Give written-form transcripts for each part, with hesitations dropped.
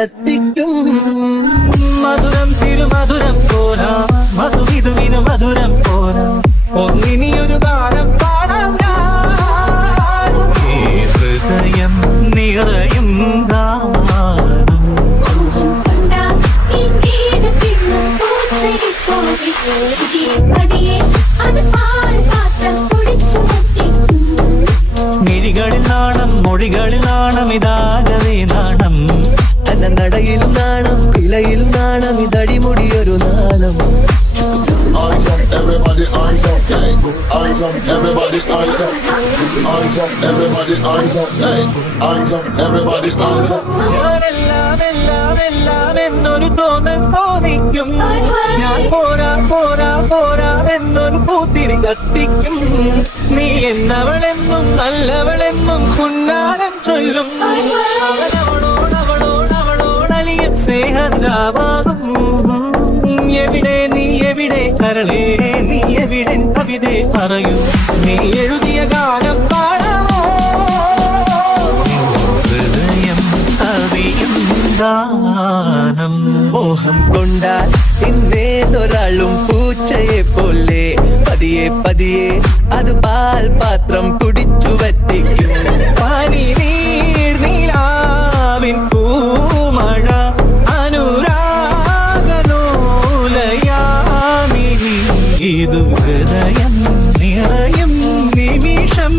നടത്തിക്കും. മധുരം തിരുമധുരം പോരാ, മധുവിധുവിന് മധുരം പോരാ, ഒന്നിനിയൊരു ഗാനം പാടാം ഞാൻ. ഈ ഹൃദയം നിറയും ഗാനം. മിഴികളിൽ നാണം, മൊഴികളിൽ നാണം, ഇതാകവേ നാണം. അന്ന നടയിലും നാണം, ഇലയിലും നാണം, ഇതടിമുടിയൊരു നാണം. Eyes up, everybody, eyes up, hey. Eyes up, everybody, eyes up. Eyes up, everybody, eyes up, hey. Eyes up, everybody, eyes up. ഞാനെല്ലാം എല്ലാം എല്ലാം എന്നൊരു തോന്നൽ തോന്നിക്കും. ഞാൻ പോരാ പോരാ പോരാ എന്നൊരു പൂത്തിരി കത്തിക്കും. നീ എന്നവളെന്നും നല്ലവളെന്നും പുന്നാരം ചൊല്ലും. അവളോടവളോടവളോടലിയ സ്നേഹദ്രാവാകും. എവിടെ നീ എവിടെ കരളേ, നീ എവിടെ കവിതേ പറയൂ, നീ എഴുതിയ ഗാനം പാടാമോ? ഹൃദയം അറിയും ഗാനം. മോഹം കൊണ്ടാൽ ഇന്നേതൊരാളും പൂച്ചയെ പോലെ പതിയെ പതിയെ അത് പാൽ പാത്രം കുടിച്ചു വറ്റിക്കും. പനി നീർ നീലാവിൻ പൂമഴ അനുരാഗനോലയാമിനി, ഇതു ഹൃദയം നിറയും നിമിഷം.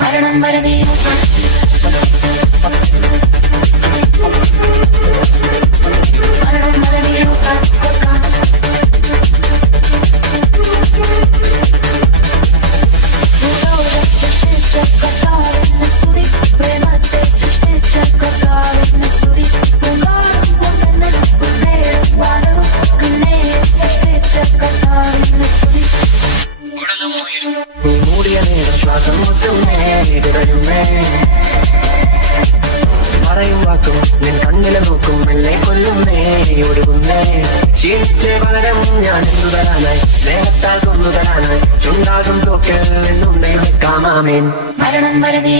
മരണം വരവേ മൂടിയ നേരം ശ്വാസം മുട്ടുന്നേ ഇടരുന്നേ പറയും വാക്കും ഞാൻ കണ്ണിലെ നോക്കും എന്നെ കൊല്ലുന്നേ ഒടുകുന്നേ ശീലിച്ച് പകരം ഞാൻ എന്തു തരാനായി സ്നേഹത്താൽ കൊന്നു തരാനായി ചുണ്ടാകും തോക്കൽ എന്നും വെക്കാമാമേൻ മരണം വരവേ